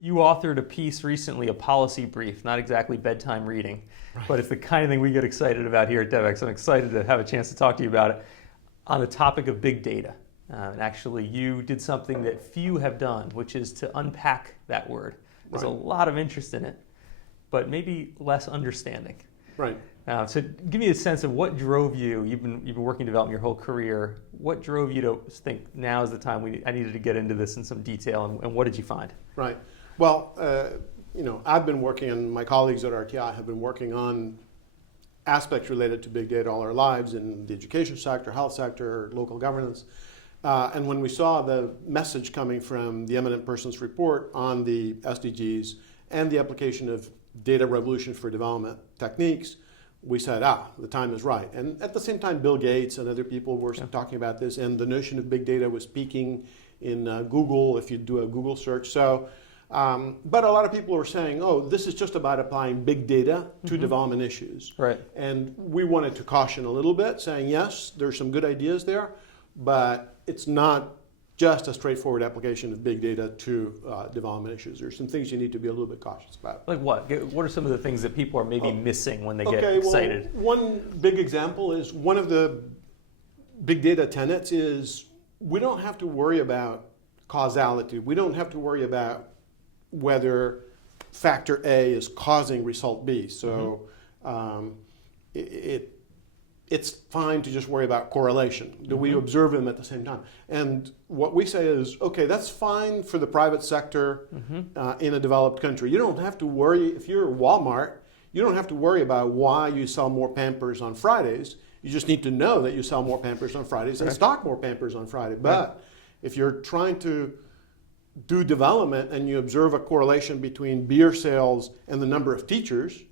You authored a piece recently, a policy brief, not exactly bedtime reading, but it's the kind of thing we get excited about here at Devex. I'm excited to have a chance to talk to you about it on the topic of big data. And actually, you did something that few have done, which is to unpack that word. There's a lot of interest in it, but maybe less understanding. Right. So give me a sense of what drove you. You've been working in development your whole career. What drove you to think now is the time I needed to get into this in some detail, and what did you find? Right. Well, I've been working, and my colleagues at RTI have been working on aspects related to big data all our lives in the education sector, health sector, local governance. And when we saw the message coming from the Eminent Persons Report on the SDGs and the application of data revolution for development techniques, we said, the time is right. And at the same time, Bill Gates and other people were talking about this, and the notion of big data was peaking in Google, if you do a Google search. So, but a lot of people were saying, this is just about applying big data to development issues. Right. And we wanted to caution a little bit, saying, yes, there's some good ideas there, but it's not just a straightforward application of big data to development issues. There's some things you need to be a little bit cautious about. Like what? What are some of the things that people are maybe missing when they get excited? Well, one big example is one of the big data tenets is we don't have to worry about causality. We don't have to worry about whether factor A is causing result B. So it's fine to just worry about correlation. Do we observe them at the same time? And what we say is, okay, that's fine for the private sector in a developed country. You don't have to worry, if you're Walmart, you don't have to worry about why you sell more Pampers on Fridays. You just need to know that you sell more Pampers on Fridays and stock more Pampers on Friday. But if you're trying to do development and you observe a correlation between beer sales and the number of teachers,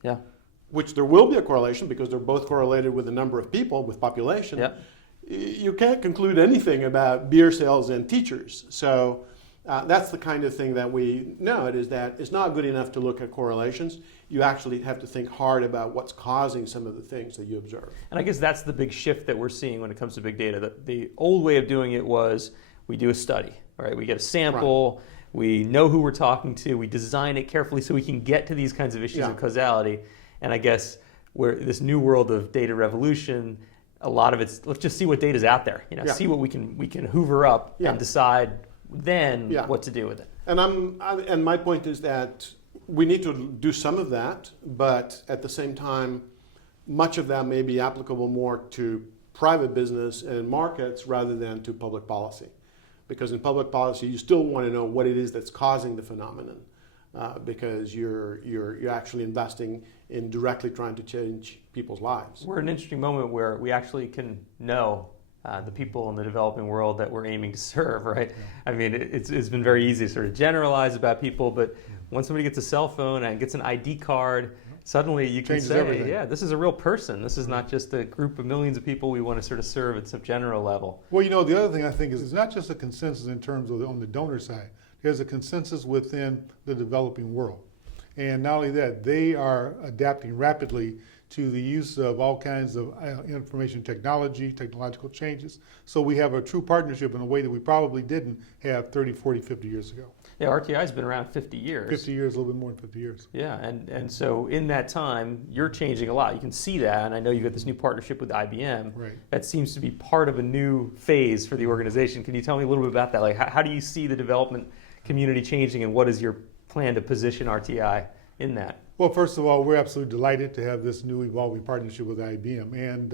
which there will be a correlation because they're both correlated with the number of people, with population, you can't conclude anything about beer sales and teachers. So that's the kind of thing that we know. It is that it's not good enough to look at correlations. You actually have to think hard about what's causing some of the things that you observe. And I guess that's the big shift that we're seeing when it comes to big data. The old way of doing it was we do a study, right? We get a sample, we know who we're talking to, we design it carefully so we can get to these kinds of issues of causality. And I guess we're this new world of data revolution, a lot of it's let's just see what data's out there, see what we can hoover up and decide then what to do with it. And my point is that we need to do some of that, but at the same time, much of that may be applicable more to private business and markets rather than to public policy. Because in public policy, you still want to know what it is that's causing the phenomenon, because you're actually investing in directly trying to change people's lives. We're in an interesting moment where we actually can know the people in the developing world that we're aiming to serve, right? I mean, it's been very easy to sort of generalize about people, but when somebody gets a cell phone and gets an ID card, suddenly you can say, everything. This is a real person. This is not just a group of millions of people we want to sort of serve at some general level. Well, the other thing I think is it's not just a consensus in terms of on the donor side. There's a consensus within the developing world. And not only that, they are adapting rapidly to the use of all kinds of information technology, technological changes. So we have a true partnership in a way that we probably didn't have 30, 40, 50 years ago. Yeah, RTI's been around 50 years. 50 years, a little bit more than 50 years. Yeah, and so in that time, you're changing a lot. You can see that, and I know you've got this new partnership with IBM. Right. That seems to be part of a new phase for the organization. Can you tell me a little bit about that? Like, how do you see the development community changing, and what is your plan to position RTI in that? Well, first of all, we're absolutely delighted to have this new evolving partnership with IBM. And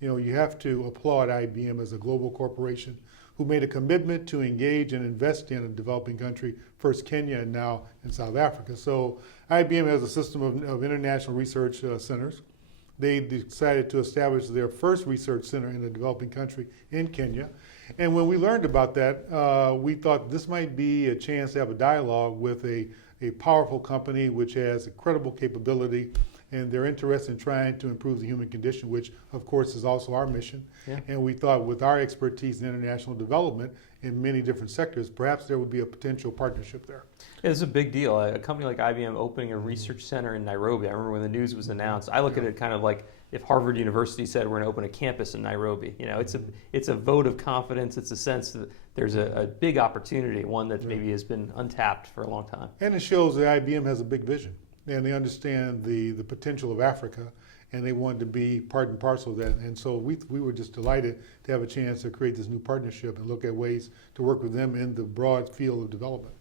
you have to applaud IBM as a global corporation who made a commitment to engage and invest in a developing country, first Kenya and now in South Africa. So IBM has a system of international research centers. They decided to establish their first research center in a developing country in Kenya. And when we learned about that, we thought this might be a chance to have a dialogue with a powerful company which has incredible capability and they're interested in trying to improve the human condition, which of course is also our mission. Yeah. And we thought with our expertise in international development in many different sectors, perhaps there would be a potential partnership there. It's a big deal. A company like IBM opening a research center in Nairobi. I remember when the news was announced. I look at it kind of like if Harvard University said we're going to open a campus in Nairobi. You know, it's a vote of confidence. It's a sense that there's a big opportunity, one that maybe has been untapped for a long time. And it shows that IBM has a big vision, and they understand the potential of Africa, and they wanted to be part and parcel of that. And so we were just delighted to have a chance to create this new partnership and look at ways to work with them in the broad field of development.